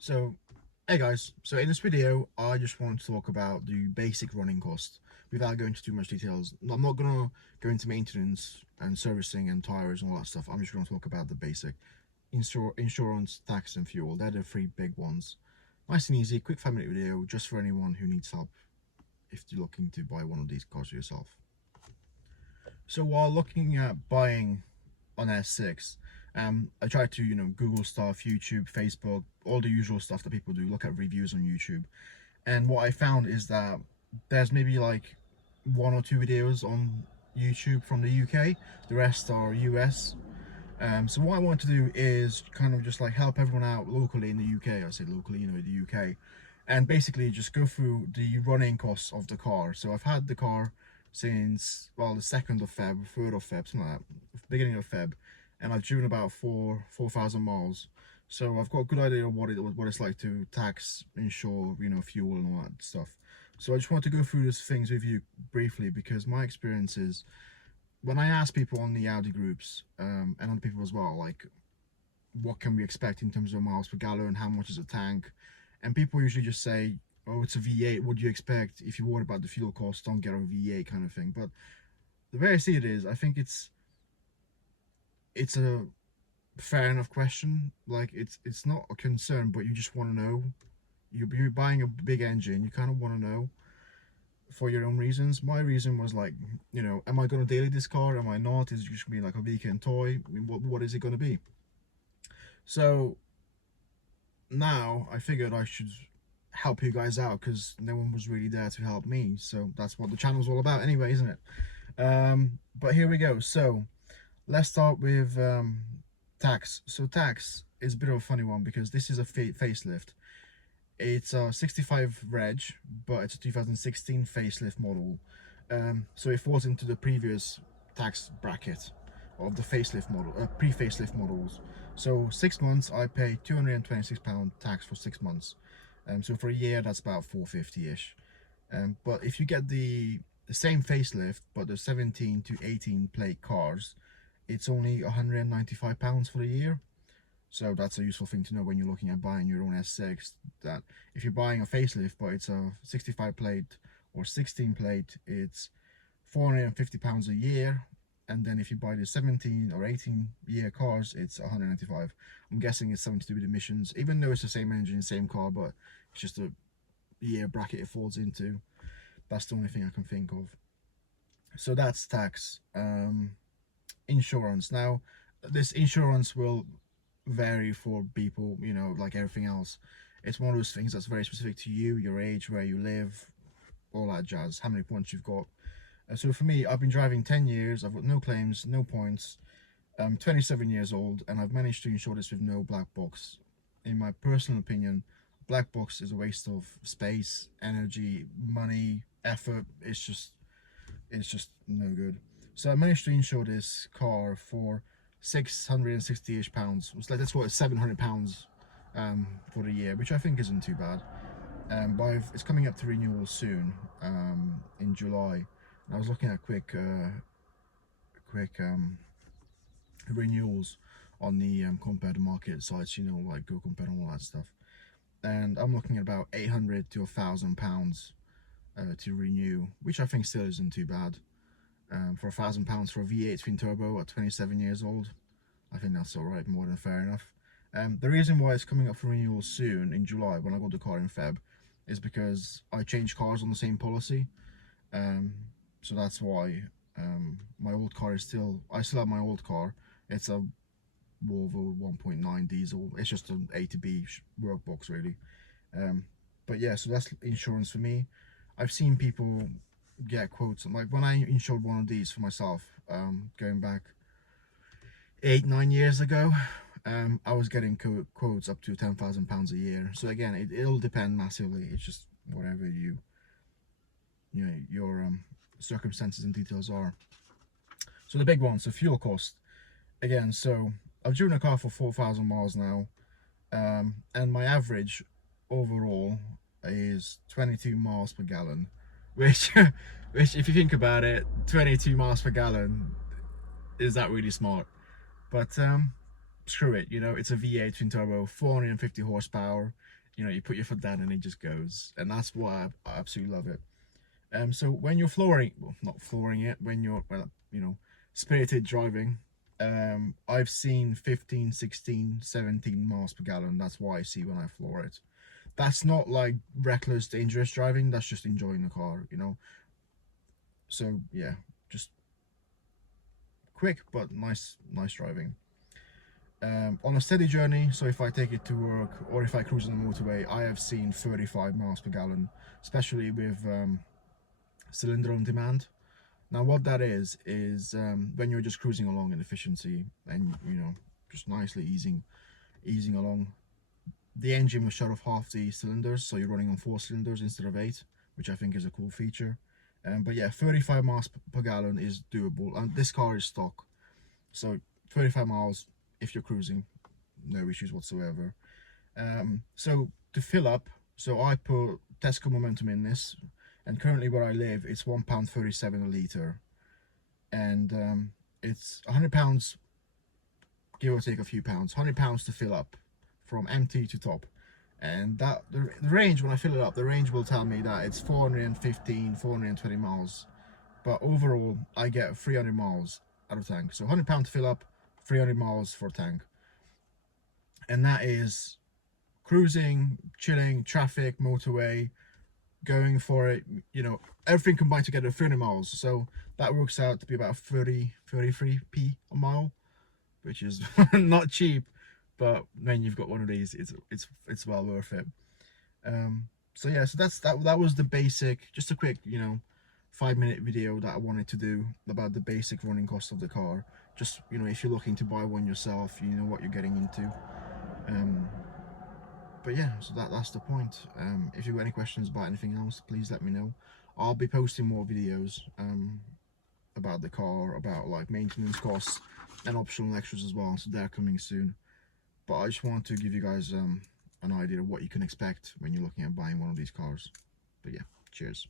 So, hey guys, so in this video, I just want to talk about the basic running cost without going into too much details. I'm not going to go into maintenance and servicing and tires and all that stuff. I'm just going to talk about the basic insurance, tax and fuel. They're the three big ones. Nice and easy, quick 5-minute video just for anyone who needs help if you're looking to buy one of these cars yourself. So while looking at buying on S6, I try to, Google stuff, YouTube, Facebook, all the usual stuff that people do, look at reviews on YouTube. And what I found is that there's maybe like one or two videos on YouTube from the UK, the rest are US. So what I want to do is kind of just like help everyone out locally in the UK. I say locally, the UK, and basically just go through the running costs of the car. So I've had the car since, well, the 2nd of Feb, 3rd of Feb, something like that, beginning of Feb, and I've driven about 4,000 miles. So I've got a good idea of what it's like to tax, insure, fuel and all that stuff. So I just want to go through these things with you briefly, because my experience is, when I ask people on the Audi groups, and other people as well, like, what can we expect in terms of miles per gallon, how much is a tank, and people usually just say, oh, it's a V8, what do you expect? If you're worried about the fuel cost, don't get a V8 kind of thing. But the way I see it is, I think it's a fair enough question. Like, it's not a concern, but you just want to know. You're buying a big engine, you kind of want to know for your own reasons. My reason was like, am I going to daily this car? Am I not? Is it just going to be like a weekend toy? I mean, what is it going to be? So now I figured I should help you guys out, because no one was really there to help me. So that's what the channel's all about anyway, isn't it? But here we go. So let's start with tax. So tax is a bit of a funny one, because this is a facelift. It's a 65 reg, but it's a 2016 facelift model. So it falls into the previous tax bracket of the facelift model, pre-facelift models. So 6 months, I pay £226 tax for 6 months. So for a year, that's about 450-ish. But if you get the same facelift, but the 17 to 18 plate cars, it's only £195 for the year. So that's a useful thing to know when you're looking at buying your own S6, that if you're buying a facelift but it's a 65 plate or 16 plate, it's £450 a year. And then if you buy the 17 or 18 year cars, it's 195. I'm guessing it's something to do with emissions, even though it's the same engine, same car, but it's just a year bracket it falls into. That's the only thing I can think of. So that's tax. Insurance. Now, this insurance will vary for people, like everything else. It's one of those things that's very specific to you, your age, where you live, all that jazz, how many points you've got. So for me, I've been driving 10 years, I've got no claims, no points. I'm 27 years old, and I've managed to insure this with no black box. In my personal opinion, black box is a waste of space, energy, money, effort. It's just no good. So I managed to insure this car for £660-ish. That's what, £700 for the year, which I think isn't too bad. But it's coming up to renewal soon, in July. And I was looking at quick renewals on the compared market sites, like Go Compare and all that stuff. And I'm looking at about £800 to £1,000 to renew, which I think still isn't too bad. For £1,000 for a V8 twin turbo at 27 years old, I think that's alright, more than fair enough. The reason why it's coming up for renewal soon in July, when I got the car in Feb, is because I changed cars on the same policy. So that's why my old car is I still have my old car. It's a Volvo 1.9 diesel. It's just an A to B workbox really. But yeah, so that's insurance for me. I've seen people get quotes, like when I insured one of these for myself, going back 8-9 years ago, I was getting quotes up to £10,000 a year. So again, it'll depend massively. It's just whatever your circumstances and details are. So the big one, so fuel cost. Again, so I've driven a car for 4,000 miles now, and my average overall is 22 miles per gallon, which if you think about it, 22 miles per gallon, is that really smart? But screw it, you know, it's a V8 twin turbo, 450 horsepower. You know, you put your foot down and it just goes, and that's why I absolutely love it. So when you're flooring, well, not flooring it, when you're, well, you know, spirited driving, I've seen 15, 16, 17 miles per gallon. That's what I see when I floor it. That's not like reckless, dangerous driving. That's just enjoying the car, you know. So yeah, just quick but nice driving. On a steady journey, so if I take it to work or if I cruise on the motorway, I have seen 35 miles per gallon, especially with cylinder on demand. Now what that is when you're just cruising along in efficiency and, you know, just nicely easing along, the engine will shut off half the cylinders, so you're running on 4 cylinders instead of 8, which I think is a cool feature. But yeah, 35 miles per gallon is doable, and this car is stock, so 35 miles if you're cruising, no issues whatsoever. So to fill up, so I put Tesco Momentum in this, and currently where I live it's £1.37 a litre, and it's £100, give or take a few pounds, £100 to fill up from empty to top. And that the range, when I fill it up, the range will tell me that it's 415, 420 miles, but overall I get 300 miles out of tank. So £100 to fill up, 300 miles for tank, and that is cruising, chilling, traffic, motorway, going for it, you know, everything combined together, 300 miles. So that works out to be about 33p a mile, which is not cheap, but when you've got one of these, it's well worth it. So yeah, so that was the basic, just a quick, you know, 5-minute video that I wanted to do about the basic running cost of the car. Just, you know, if you're looking to buy one yourself, you know what you're getting into. But yeah, so that's the point. If you've got any questions about anything else, please let me know. I'll be posting more videos about the car, about like maintenance costs and optional extras as well, so they're coming soon. But I just want to give you guys an idea of what you can expect when you're looking at buying one of these cars. But yeah, cheers.